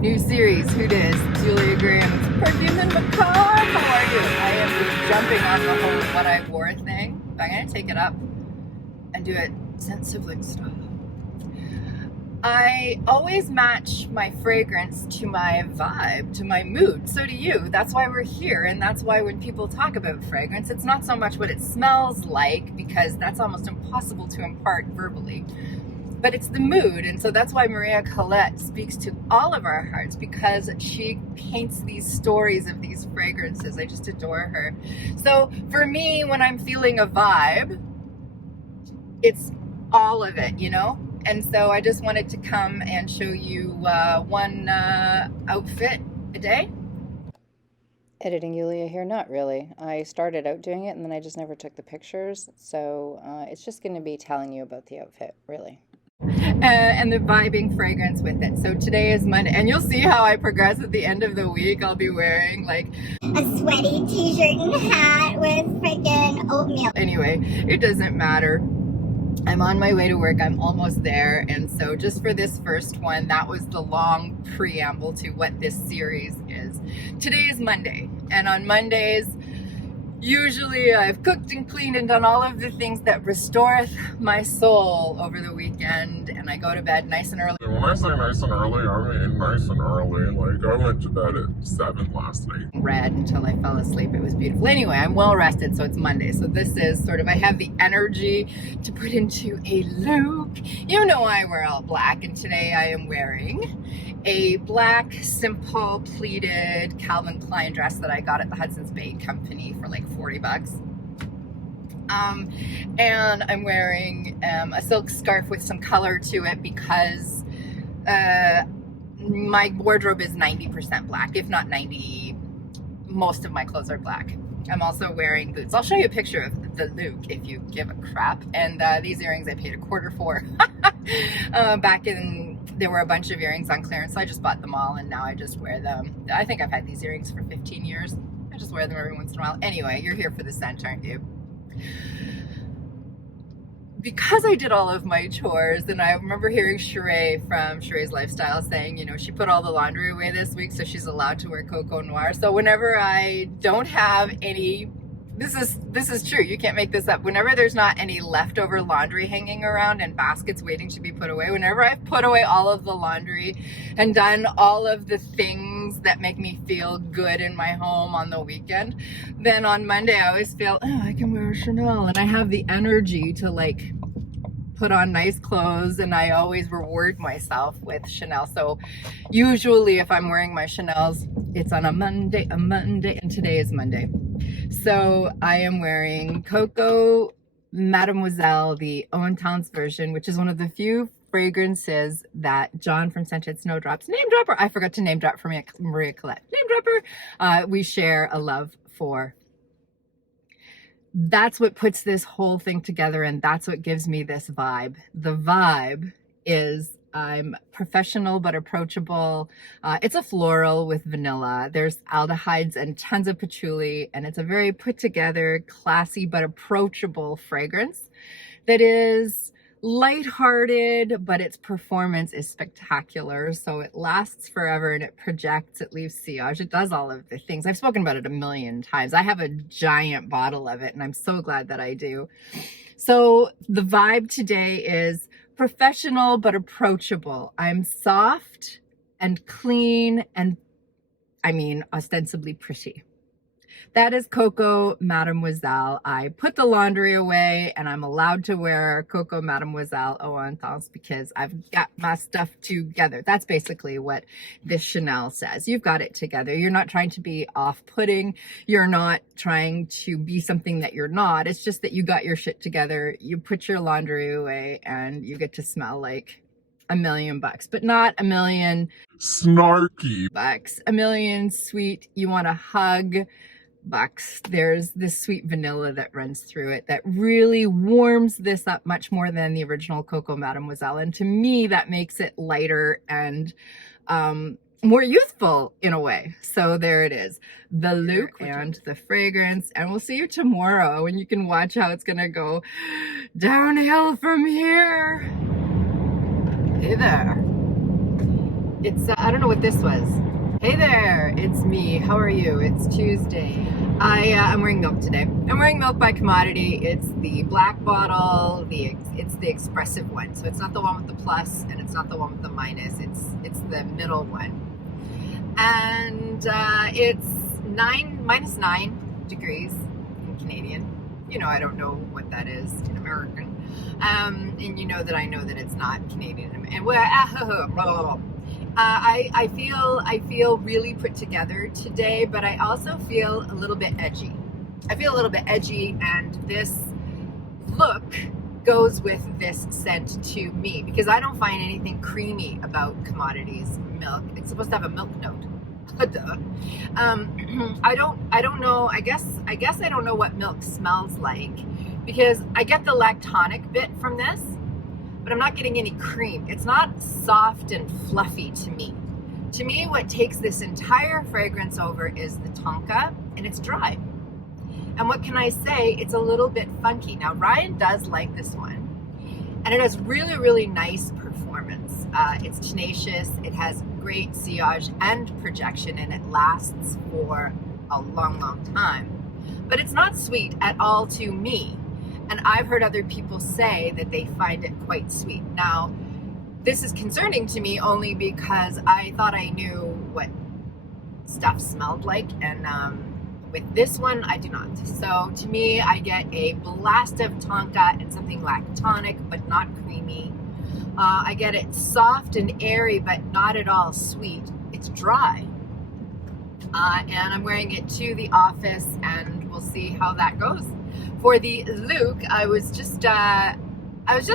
New series, who dis? Julia Graham's Perfume and Macabre. How are you? I am jumping on the whole what I wore thing. I'm gonna take it up and do it sensibly style. I always match my fragrance to my vibe, to my mood. So do you. That's why we're here, and that's why when people talk about fragrance, it's not so much what it smells like, because that's almost impossible to impart verbally, but it's the mood. And so that's why Maria Colette speaks to all of our hearts, because she paints these stories of these fragrances. I just adore her. So for me, when I'm feeling a vibe, it's all of it, you know? And so I just wanted to come and show you one outfit a day. Editing Yulia here? Not really. I started out doing it and then I just never took the pictures. So it's just going to be telling you about the outfit, really. And the vibing fragrance with it. So today is Monday, and you'll see how I progress at the end of the week. I'll be wearing like a sweaty t-shirt and hat with freaking oatmeal. Anyway, it doesn't matter. I'm on my way to work. I'm almost there. And so just for this first one, that was the long preamble to what this series is. Today is Monday, and on Mondays, usually I've cooked and cleaned and done all of the things that restoreth my soul over the weekend, and I go to bed nice and early. When I say nice and early, I mean nice and early. Like, I went to bed at 7 last night. Read until I fell asleep. It was beautiful. Anyway, I'm well rested, so it's Monday. So this is sort of, I have the energy to put into a look. You know I wear all black, and today I am wearing a black, simple, pleated Calvin Klein dress that I got at the Hudson's Bay Company for like $40. And I'm wearing a silk scarf with some color to it, because my wardrobe is 90% black, if not 90. Most of my clothes are black. I'm also wearing boots. I'll show you a picture of the look if you give a crap. And these earrings I paid $25 for. Back in, there were a bunch of earrings on clearance, so I just bought them all, and now I just wear them. I think I've had these earrings for 15 years. I just wear them every once in a while. Anyway, you're here for the scent, aren't you? Because I did all of my chores, and I remember hearing Sheree from Sheree's Lifestyle saying, you know, she put all the laundry away this week, so she's allowed to wear Coco Noir. So whenever I don't have any, this is true, you can't make this up. Whenever there's not any leftover laundry hanging around and baskets waiting to be put away, whenever I've put away all of the laundry and done all of the things that make me feel good in my home on the weekend, then on Monday I always feel, oh, I can wear a Chanel, and I have the energy to like put on nice clothes, and I always reward myself with Chanel. So usually if I'm wearing my Chanels, it's on a Monday, and today is Monday. So I am wearing Coco Mademoiselle, the Owen Towns version, which is one of the few fragrances that John from Scented Snowdrops, name dropper, I forgot to name drop for Maria Colette, name dropper, we share a love for. That's what puts this whole thing together, and that's what gives me this vibe. The vibe is I'm professional but approachable. It's a floral with vanilla. There's aldehydes and tons of patchouli, and it's a very put together, classy but approachable fragrance that is lighthearted, but its performance is spectacular. So it lasts forever, and it projects, it leaves sillage, it does all of the things. I've spoken about it a million times. I have a giant bottle of it, and I'm so glad that I do. So the vibe today is professional but approachable. I'm soft and clean and, I mean, ostensibly pretty. That is Coco Mademoiselle. I put the laundry away, and I'm allowed to wear Coco Mademoiselle Eau Intense because I've got my stuff together. That's basically what this Chanel says. You've got it together. You're not trying to be off-putting. You're not trying to be something that you're not. It's just that you got your shit together. You put your laundry away, and you get to smell like $1 million, but not $1 million snarky bucks. $1 million sweet, you want a hug bucks. There's this sweet vanilla that runs through it that really warms this up much more than the original Coco Mademoiselle. And to me, that makes it lighter and more youthful in a way. So there it is, the look and the fragrance, and we'll see you tomorrow, and you can watch how it's gonna go downhill from here. Hey there. It's, I don't know what this was. Hey there, it's me. How are you? It's Tuesday. I'm wearing milk today. I'm wearing milk by Commodity. It's the black bottle. It's the expressive one. So it's not the one with the plus and it's not the one with the minus. It's the middle one. And it's minus 9 degrees in Canadian. You know, I don't know what that is in American. And you know that I know that it's not Canadian. And I feel really put together today, but I also feel a little bit edgy. I feel a little bit edgy, and this look goes with this scent to me because I don't find anything creamy about Commodity's milk. It's supposed to have a milk note. Duh. I don't know. I guess I don't know what milk smells like because I get the lactonic bit from this, but I'm not getting any cream. It's not soft and fluffy to me. To me, what takes this entire fragrance over is the tonka, and it's dry. And what can I say? It's a little bit funky. Now, Ryan does like this one, and it has really, really nice performance. It's tenacious. It has great sillage and projection, and it lasts for a long, long time. But it's not sweet at all to me. And I've heard other people say that they find it quite sweet. Now, this is concerning to me only because I thought I knew what stuff smelled like, and with this one, I do not. So to me, I get a blast of tonka and something lactonic, but not creamy. I get it soft and airy, but not at all sweet. It's dry. And I'm wearing it to the office, and we'll see how that goes. For the look, I was just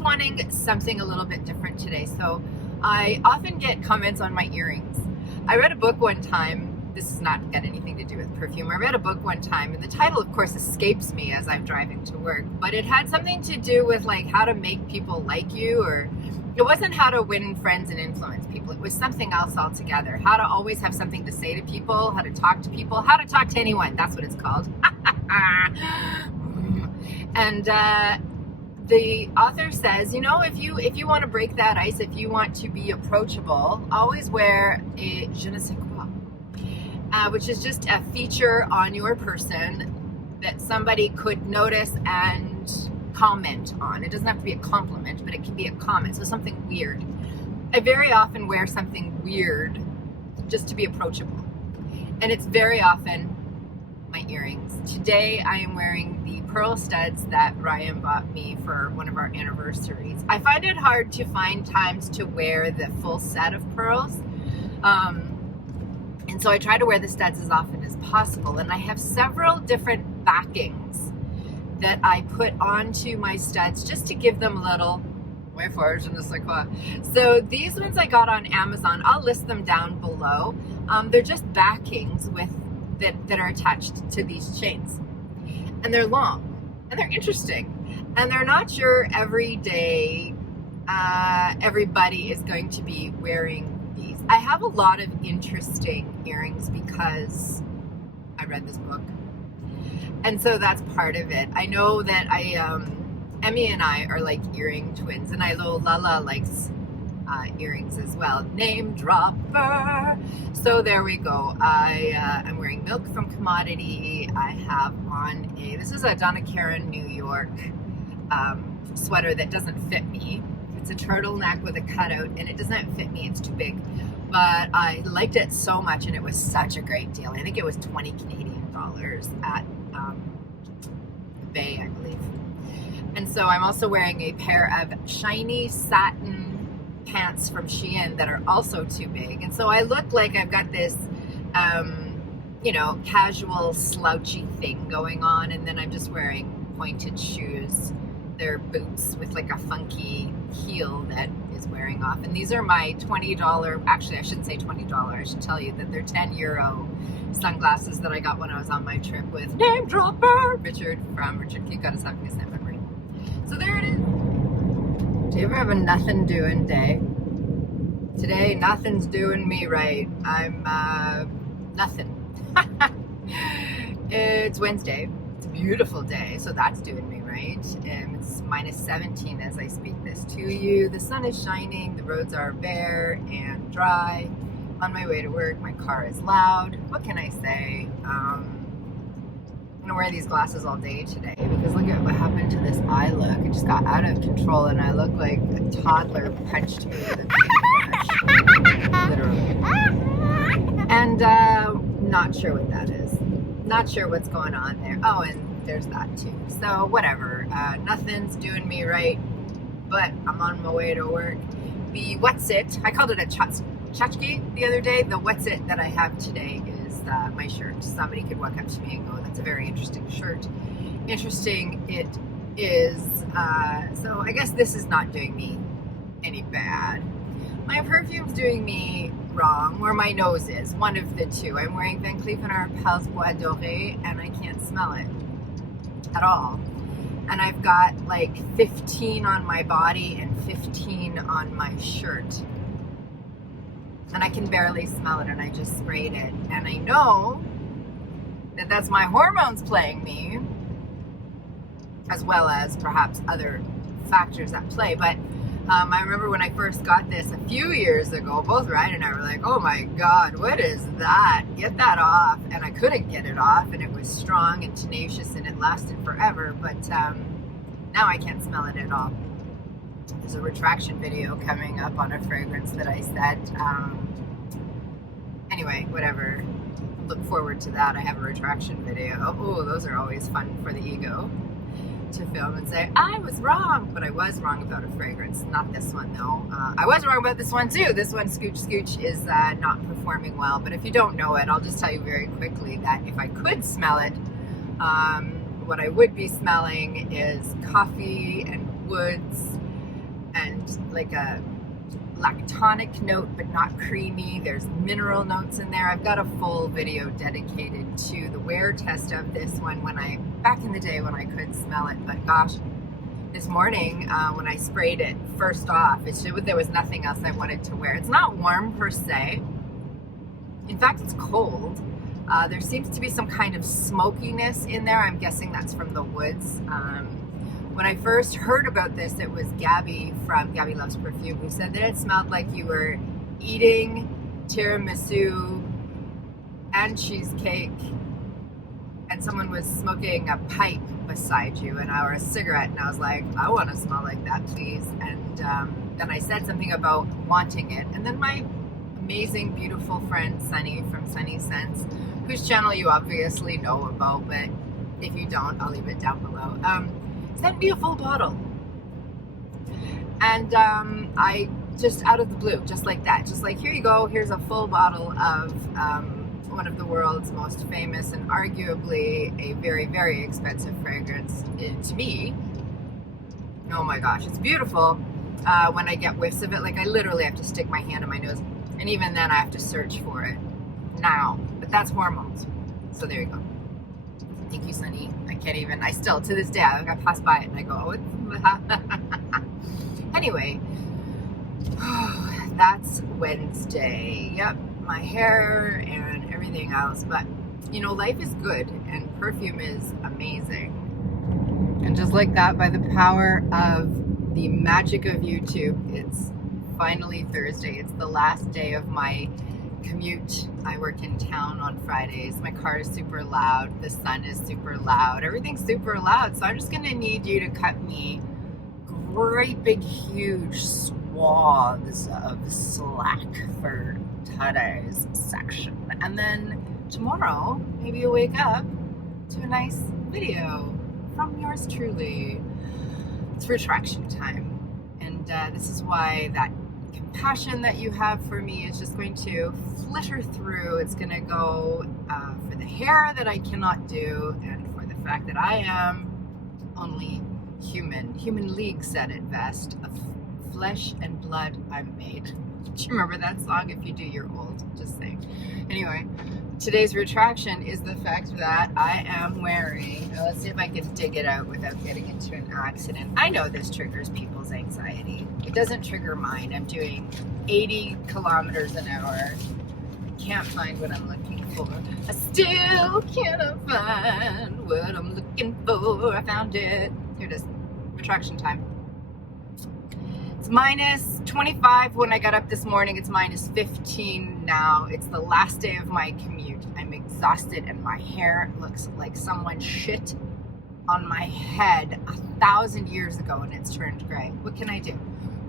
wanting something a little bit different today. So I often get comments on my earrings. I read a book one time. This has not got anything to do with perfume. I read a book one time, and the title, of course, escapes me as I'm driving to work. But it had something to do with like how to make people like you, or it wasn't how to win friends and influence people. It was something else altogether. How to always have something to say to people, how to talk to people, how to talk to anyone. That's what it's called. And the author says, you know, if you want to break that ice, if you want to be approachable, always wear a je ne sais quoi, which is just a feature on your person that somebody could notice and comment on. It doesn't have to be a compliment, but it can be a comment. So something weird. I very often wear something weird just to be approachable. And it's very often my earrings. Today I am wearing the pearl studs that Ryan bought me for one of our anniversaries. I find it hard to find times to wear the full set of pearls. And so I try to wear the studs as often as possible. And I have several different backings that I put onto my studs just to give them a little, je ne sais quoi. So these ones I got on Amazon. I'll list them down below. They're just backings that are attached to these chains. And they're long, and they're interesting, and they're not your everyday, everybody is going to be wearing these. I have a lot of interesting earrings because I read this book, and so that's part of it. I know that Emmy and I are like earring twins, and I know Lala likes earrings as well. Name dropper. So there we go. I'm wearing milk from Commodity. I have on this is a Donna Karan New York sweater that doesn't fit me. It's a turtleneck with a cutout, and it doesn't fit me. It's too big. But I liked it so much, and it was such a great deal. I think it was 20 Canadian dollars at Bay, I believe. And so I'm also wearing a pair of shiny satin pants from Shein that are also too big. And so I look like I've got this, you know, casual slouchy thing going on. And then I'm just wearing pointed shoes. They're boots with like a funky heel that is wearing off. And these are my $20, actually I shouldn't say $20, I should tell you that they're €10 sunglasses that I got when I was on my trip with name dropper Richard from Richard Keep Got Us Having a Snap Memory. So there it is. Do you ever have a nothing doing day? Today, nothing's doing me right. I'm nothing. It's Wednesday. It's a beautiful day, so that's doing me right. right? And it's minus 17 as I speak this to you. The sun is shining, the roads are bare and dry. On my way to work, my car is loud. What can I say? I'm gonna wear these glasses all day today because look at what happened to this eye look. It just got out of control and I look like a toddler punched me with a paintbrush. Literally. And not sure what that is. Not sure what's going on there. Oh, and there's that too. So whatever. Nothing's doing me right, but I'm on my way to work. The what's it? I called it a tchotchke the other day. The what's it that I have today is my shirt. Somebody could walk up to me and go, "That's a very interesting shirt." Interesting it is. So I guess this is not doing me any bad. My perfume's doing me wrong, where my nose is. One of the two. I'm wearing VanCleef&Arpels Bois Doré and I can't smell it at all. And I've got like 15 on my body and 15 on my shirt. And I can barely smell it and I just sprayed it. And I know that that's my hormones playing me, as well as perhaps other factors at play. But I remember when I first got this a few years ago, both Ryan and I were like, oh my God, what is that? Get that off. And I couldn't get it off and it was strong and tenacious and it lasted forever. But now I can't smell it at all. There's a retraction video coming up on a fragrance that I said. Anyway, whatever. Look forward to that. I have a retraction video. Oh, those are always fun for the ego to film and say, I was wrong, but I was wrong about a fragrance. Not this one though. I was wrong about this one too. This one, Scooch Scooch, is not performing well. But if you don't know it, I'll just tell you very quickly that if I could smell it, what I would be smelling is coffee and woods and like a lactonic note, but not creamy. There's mineral notes in there. I've got a full video dedicated to the wear test of this one back in the day when I could smell it. But gosh, this morning when I sprayed it first off, there was nothing else I wanted to wear. It's not warm per se. In fact, it's cold. There seems to be some kind of smokiness in there. I'm guessing that's from the woods. When I first heard about this, it was Gabby from Gabby Loves Perfume who said that it smelled like you were eating tiramisu and cheesecake and someone was smoking a pipe beside you or a cigarette, and I was like, I want to smell like that, please. And then I said something about wanting it, and then my amazing, beautiful friend Sunny from Sunny Scents, whose channel you obviously know about, but if you don't, I'll leave it down below, sent me a full bottle. And I just out of the blue, just like that, just like, here you go, here's a full bottle of one of the world's most famous and arguably a very, very expensive fragrance to me. Oh my gosh, it's beautiful. When I get whiffs of it, like I literally have to stick my hand in my nose, and even then I have to search for it now, but that's hormones. So there you go. Thank you, Sunny. I still, to this day, I pass by it and I go, oh, anyway, that's Wednesday. Yep, my hair and everything else. But, you know, life is good and perfume is amazing. And just like that, by the power of the magic of YouTube, it's finally Thursday. It's the last day of my commute. I work in town on Fridays. My car is super loud. The sun is super loud. Everything's super loud. So I'm just going to need you to cut me great big huge swaths of slack for today's section. And then tomorrow, maybe you'll wake up to a nice video from yours truly. It's retraction time. And this is why that compassion that you have for me is just going to flitter through. It's going to go for the hair that I cannot do, and for the fact that I am only human. Human League said it best. Of flesh and blood I'm made. Do you remember that song? If you do, you're old. Just saying. Anyway, today's retraction is the fact that I am wearing, let's see if I can dig it out without getting into an accident. I know this triggers people's anxiety. It doesn't trigger mine. I'm doing 80 kilometers an hour. Can't find what I'm looking for. I still cannot find what I'm looking for. I found it. Here it is. Retraction time. It's minus 25 when I got up this morning. It's minus 15 now. It's the last day of my commute. I'm exhausted and my hair looks like someone shit on my head 1,000 years ago and it's turned gray. What can I do?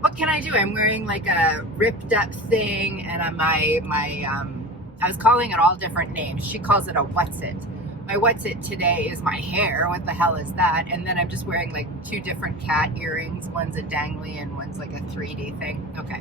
What can I do? I'm wearing like a ripped up thing and I was calling it all different names. She calls it a what's it. My what's it today is my hair. What the hell is that? And then I'm just wearing like 2 different cat earrings. One's a dangly and one's like a 3D thing. Okay.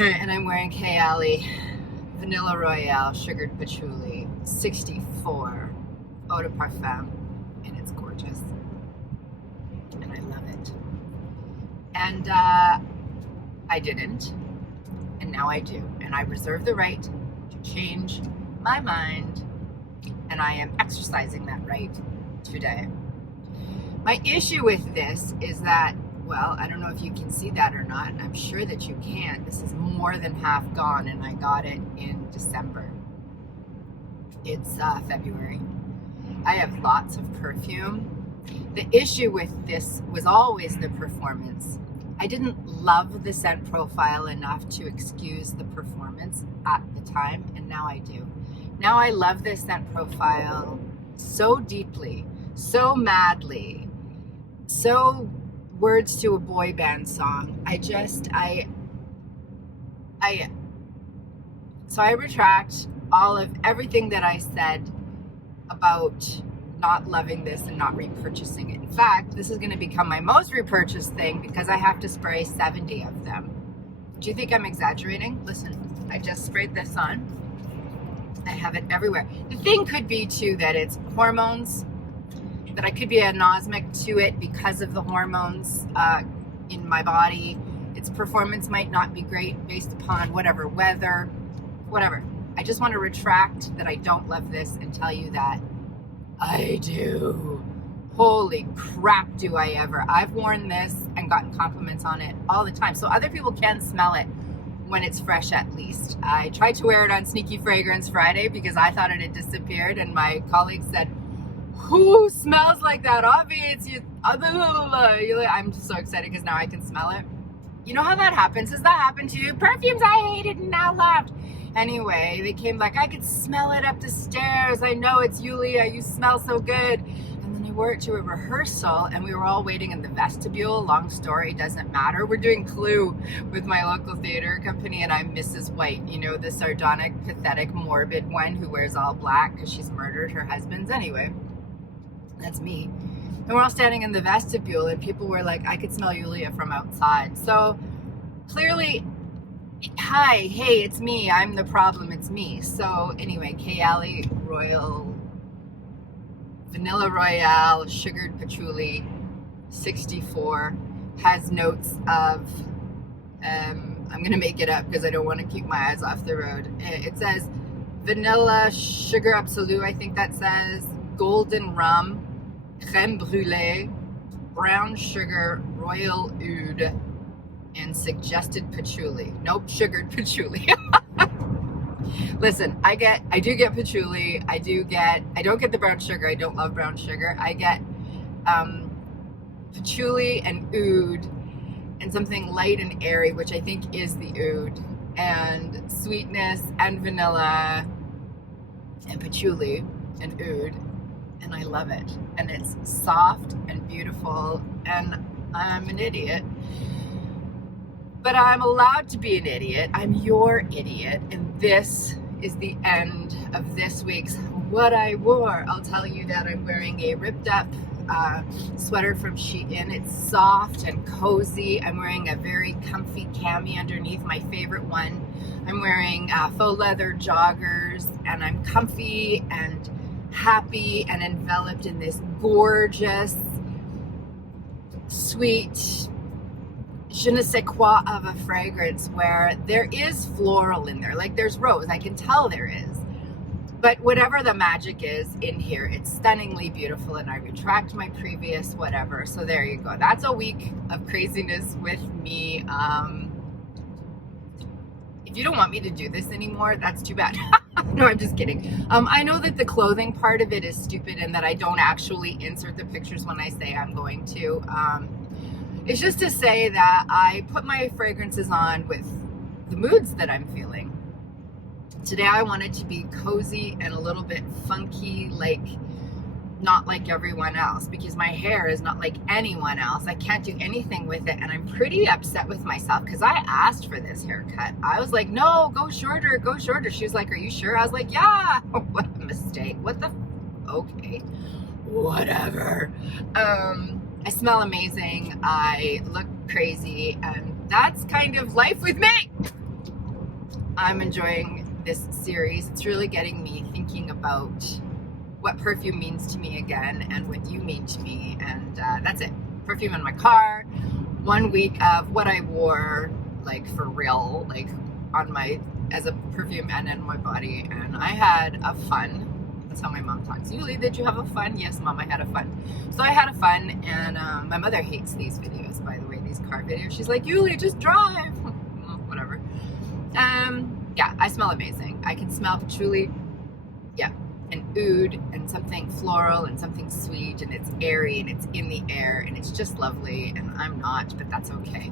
And I'm wearing Kayali Vanilla Royale Sugared Patchouli 64 Eau de Parfum. And it's gorgeous. And I love it. And I didn't. And now I do. And I reserve the right to change my mind, and I am exercising that right today. My issue with this is that, well, I don't know if you can see that or not. I'm sure that you can. This is more than half gone, and I got it in December. It's February. I have lots of perfume. The issue with this was always the performance. I didn't love the scent profile enough to excuse the performance at the time, and now I do. Now I love this scent profile so deeply, so madly, so words to a boy band song. So I retract all of everything that I said about not loving this and not repurchasing it. In fact, this is going to become my most repurchased thing because I have to spray 70 of them. Do you think I'm exaggerating? Listen, I just sprayed this on. I have it everywhere. The thing could be too that it's hormones, that I could be anosmic to it because of the hormones in my body. Its performance might not be great based upon whatever weather, whatever. I just want to retract that I don't love this and tell you that I do. Holy crap, do I ever. I've worn this and gotten compliments on it all the time. So other people can smell it when it's fresh at least. I tried to wear it on Sneaky Fragrance Friday because I thought it had disappeared, and my colleague said, who smells like that? Obvious. I'm just so excited because now I can smell it. You know how that happens? Does that happen to you? Perfumes I hated and now loved. Anyway, they came like, I could smell it up the stairs. I know it's Yulia. You smell so good. And then I wore it to a rehearsal and we were all waiting in the vestibule. Long story, doesn't matter. We're doing Clue with my local theater company and I'm Mrs. White. You know, the sardonic, pathetic, morbid one who wears all black because she's murdered her husbands. Anyway, that's me. And we're all standing in the vestibule and people were like, I could smell Yulia from outside. So clearly, hi, hey, it's me. I'm the problem. It's me. So anyway, Kayali Vanilla Royale Sugared Patchouli 64 has notes of, I'm going to make it up because I don't want to keep my eyes off the road. It says vanilla, sugar absolute, I think that says, golden rum, crème brûlée, brown sugar, royal oud, and suggested patchouli. Nope, sugared patchouli. Listen, I do get patchouli. I don't get the brown sugar. I don't love brown sugar. I get patchouli and oud and something light and airy, which I think is the oud, and sweetness and vanilla and patchouli and oud, and I love it. And it's soft and beautiful, and I'm an idiot. But I'm allowed to be an idiot. I'm your idiot. And this is the end of this week's What I Wore. I'll tell you that I'm wearing a ripped up sweater from Shein. It's soft and cozy. I'm wearing a very comfy cami underneath, my favorite one. I'm wearing faux leather joggers, and I'm comfy and happy and enveloped in this gorgeous, sweet, je ne sais quoi of a fragrance where there is floral in there. Like there's rose, I can tell there is. But whatever the magic is in here, it's stunningly beautiful, and I retract my previous whatever. So there you go. That's a week of craziness with me. If if you don't want me to do this anymore, that's too bad. No, I'm just kidding. I know that the clothing part of it is stupid and that I don't actually insert the pictures when I say I'm going to. It's just to say that I put my fragrances on with the moods that I'm feeling. Today I wanted to be cozy and a little bit funky, like not like everyone else, because my hair is not like anyone else. I can't do anything with it, and I'm pretty upset with myself because I asked for this haircut. I was like, no, go shorter, go shorter. She was like, are you sure? I was like, yeah. What a mistake. What the okay, whatever. I smell amazing, I look crazy, and that's kind of life with me. I'm enjoying this series. It's really getting me thinking about what perfume means to me again and what you mean to me, and that's it. Perfume in my car, 1 week of what I wore, like for real, like on my, as a perfume and in my body, and I had a fun. That's how my mom talks. Yuli, did you have a fun? Yes, Mom, I had a fun. So I had a fun, and my mother hates these videos, by the way, these car videos. She's like, Yuli, just drive. Whatever. Yeah, I smell amazing. I can smell patchouli. Yeah. And oud and something floral and something sweet, and it's airy and it's in the air and it's just lovely, and I'm not, but that's okay.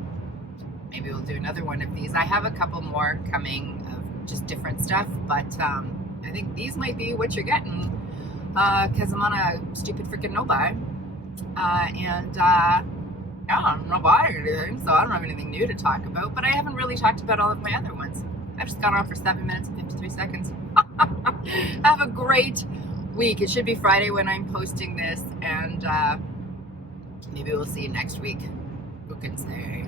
Maybe we'll do another one of these. I have a couple more coming of just different stuff, but I think these might be what you're getting because I'm on a stupid freaking no-buy, and yeah, I'm not buying anything, so I don't have anything new to talk about, but I haven't really talked about all of my other ones. I've just gone on for 7 minutes and 53 seconds. Have a great week. It should be Friday when I'm posting this, and maybe we'll see you next week. Who can say?